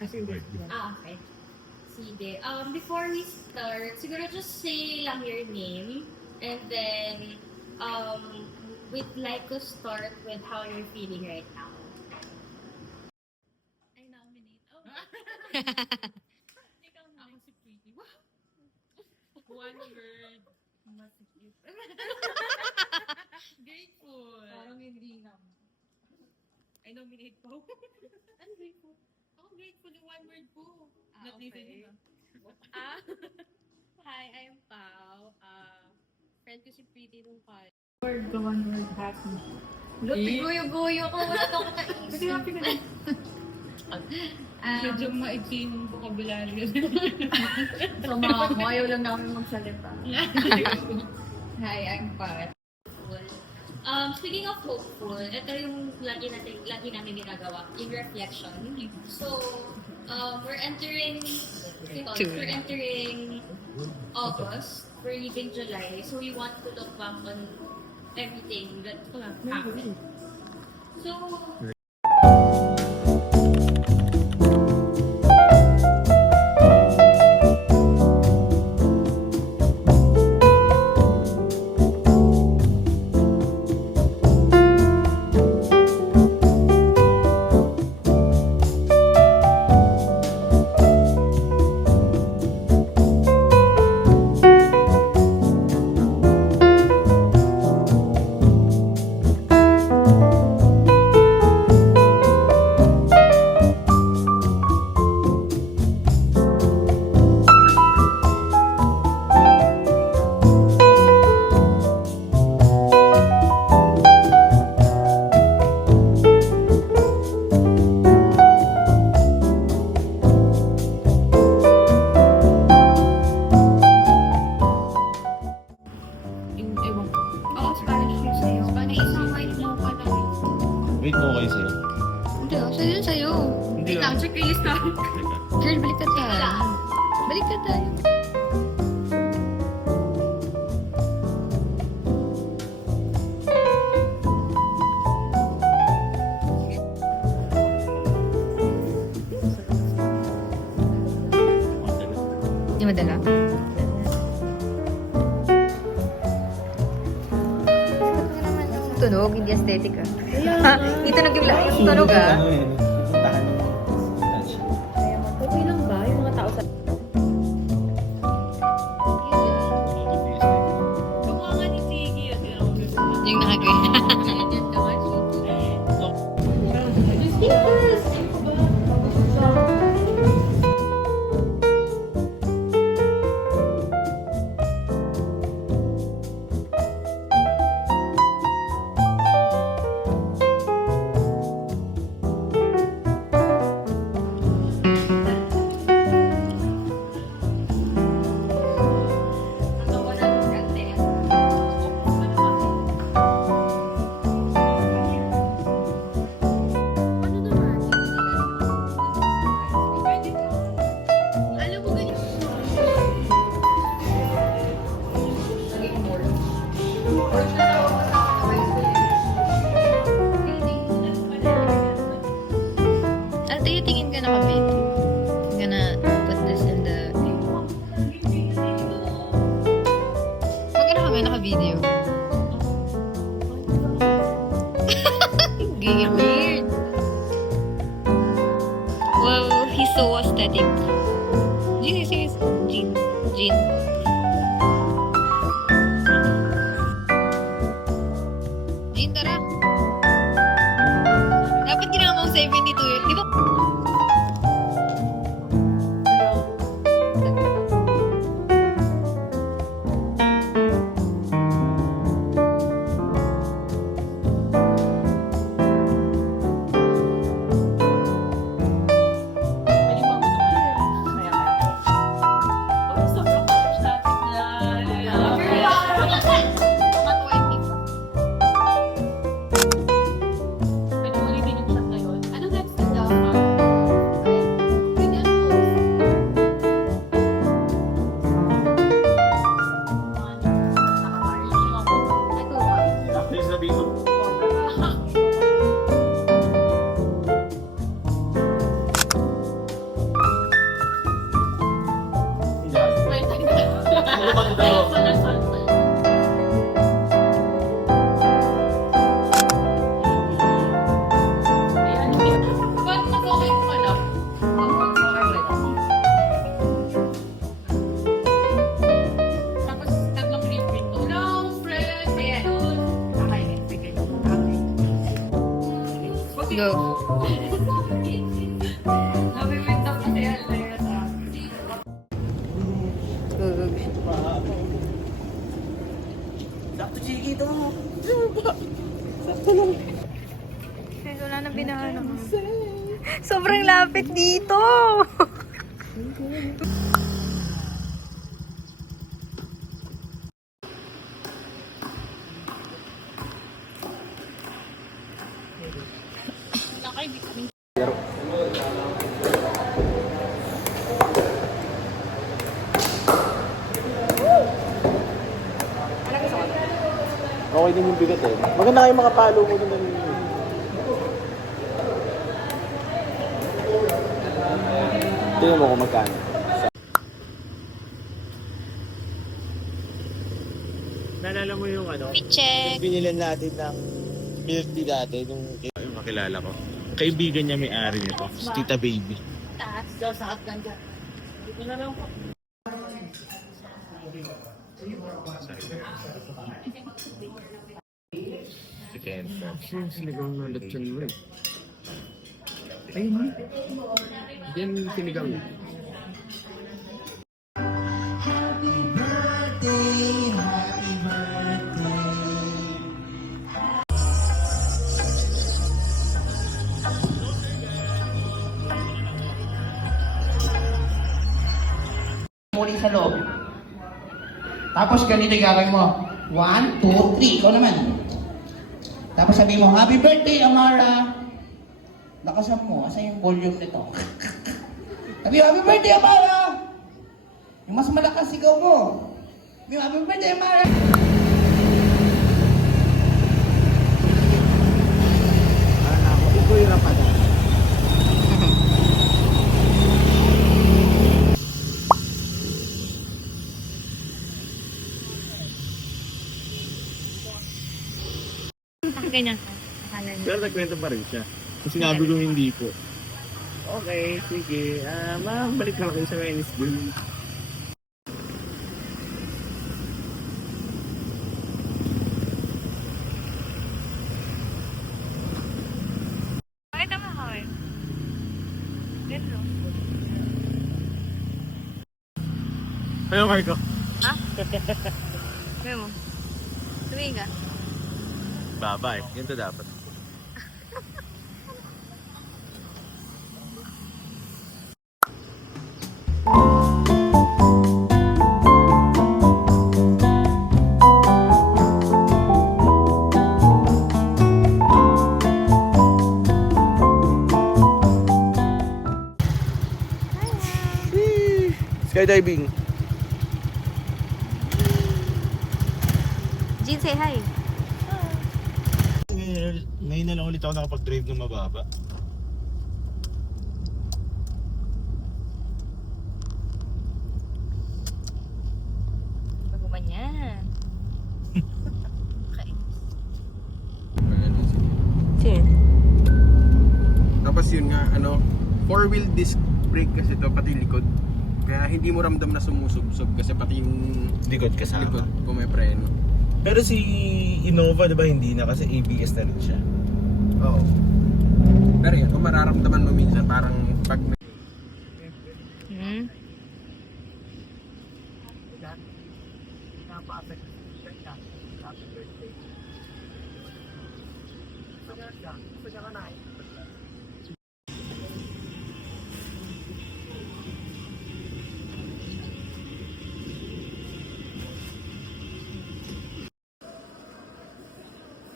Okay. Sige. Before we start, siguro just say lang your name and then we'd like to start with how you're feeling right now. I nominate. Oh. Ikaw na. Ako si Pretty. One word. Masikip. Grateful. Parang hindi na. I nominate po. Ano grateful? Ako grateful yung one word po. Not listening. Hi, I'm Pao. Friend ko si Pretty nung college. Word, the one word, happy. Guyo-guyo ko. Wala na ako Kasi happy ka na. Medyo maiksi yung vocabulary. So, mga mo, ayaw lang namin magsalita. Hi, I'm Pat. Speaking of hopeful, ito yung lagi namin ginagawa, yung reflection. So, we're entering August, we're leaving July, so we want to look back on everything that happened. So, Wait mo kayo sa'yo. Hindi, sa'yo yun sa'yo. Hindi lang, check yung list namin. Girl, balik ka tayo. Balik ka tayo. Hindi madala? Tunog, hindi aesthetic ah. Hindi tunog yung tunog ah. Puntahan ng lunch. Okay lang ba yung mga tao sa... Mukha nga ni Tiggy yun. Yung nakagaya. Ate, tingin ka na kami. I'm gonna put this in the... Magkano kami naka-video? Gigil weird. Wow, he's so aesthetic. Jean, serious. Jean. Jean, tara. Dapat ginawa mong 72 yun. Di ba? Go. Nabibigtang kasi yan sa'yo sa Go, go, go. Sakto, Chiki, ito. Guys, wala na binahanap. Sobrang lapit dito. Okay din yung bigat eh. Maganda kayo makapalo mo din. Tingnan mo kung magkano. Naalala mo yung ano? Check. Binilan natin ng milk tea dati nung yung makilala ko. Kaibigan niya may-ari nito. Si Tita Baby. Taas daw sa Afghanistan. Dito na lang po. Chicken. Sinigang na lechon mo eh. Ayun. Yan yung sinigang. muli sa loob. Tapos ganito yung gagawin mo. 1, 2, 3. Ikaw naman. Tapos sabihin mo, Happy birthday, Amara! Lakasan mo. Asan yung volume nito? Sabi mo, Happy birthday, Amara! Yung mas malakas sigaw mo. Sabi mo, Happy birthday, Amara! Ito yung rapada. Ganyan ka. Akala niya. Pero nagkwento pa rin siya. Kasi sinabi ko hindi po. Okay, sige. Ma'am, balik na kayo sa Wednesday. Bakit naman ako eh? Ganito. Ano, Marco? Ha? Sabi mo. Tumingin ka. Babay. Ganito dapat. Skydiving. Jean, say hi. Ngayon na lang ulit ako nakapag-drive ng mababa. Bago ba yan? Okay. Sino? Tapos yun nga, 4-wheel disc brake kasi to pati likod. Kaya hindi mo ramdam na sumusubsob kasi pati yung Likod kasama. likod kung may preno. Pero si Innova, di ba, hindi na kasi ABS na rin siya. Oo. Pero yun, kung mararamdaman mo minsan parang pag may Hmm?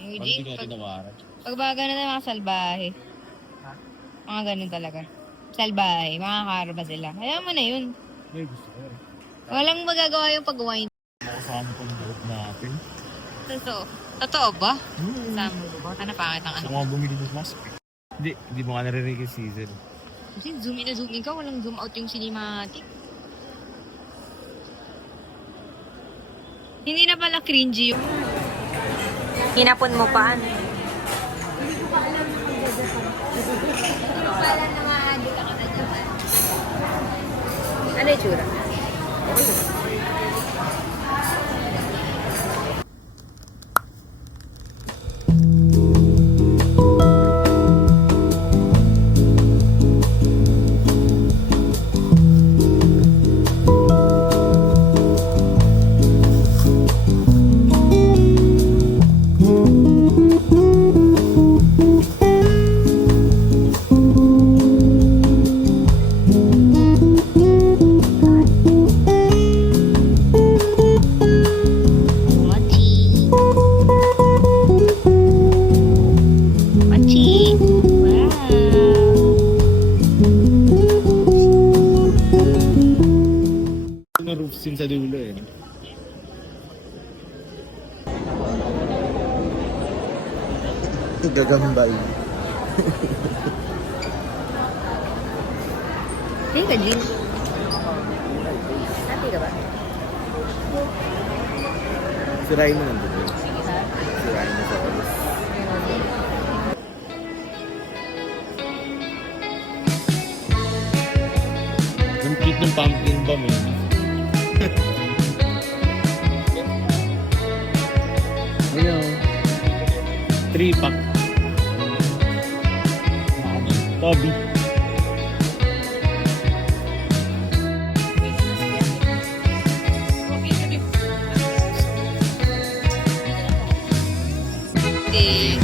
Yung Pag Jean, hindi ka tinawaran. pagbaga na tayo mga salbahe. Mga ganun talaga. Salbahe, mga karba sila. Kaya mo na yun. Ay, gusto ko. Walang magagawa yung pag-wine. Makasama pang loob natin. Totoo. Totoo ba? Sam, ano pangit ang ano? Gusto ko nga bumili ng mask. Hindi mo ka naririnig yung season. Kasi zoom in na zoom in ka, walang zoom out yung cinematic. Hindi na pala cringy yung... Hinapon mo pa, ano? Ano yung tsura? Gagambal. Hindi ka, Jean. Happy ka ba? Si Rhino nandun. Si Rhino sa oras. Ang cute ng pumpkin bomb eh. Ano? 3-pack. Toby. Okay.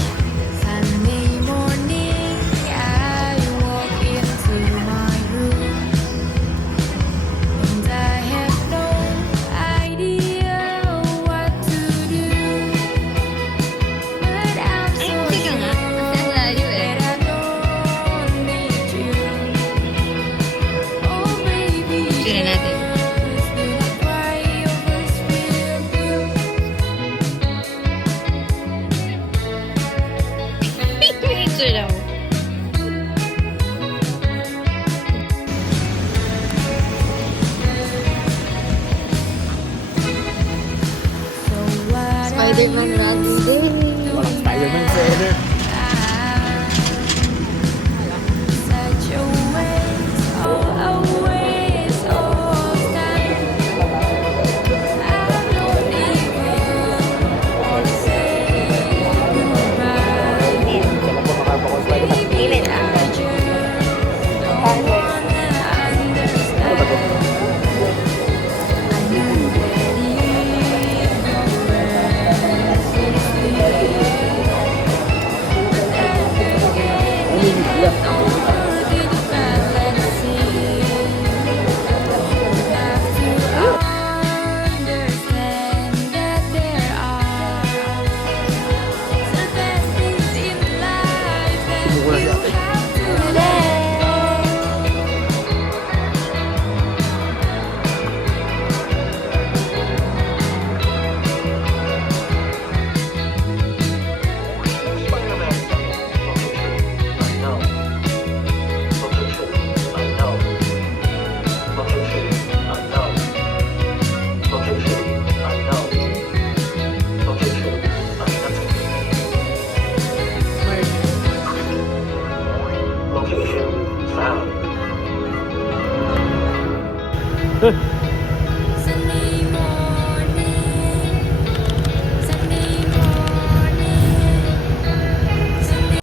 Sunday morning, I walk into my room, and I have no idea what to do. But I'm Ay, so hindi ka nga. Kasi ang layo eh. that I don't need you. Oh baby, Sino natin? just do not cry over spilled milk. Picture lang. So what Spider-Man running day. Walang Spider-Man sa order. such a waste of time. I don't even want to say goodbye. Baby, I just don't wanna understand. I know that ignorance is Location found.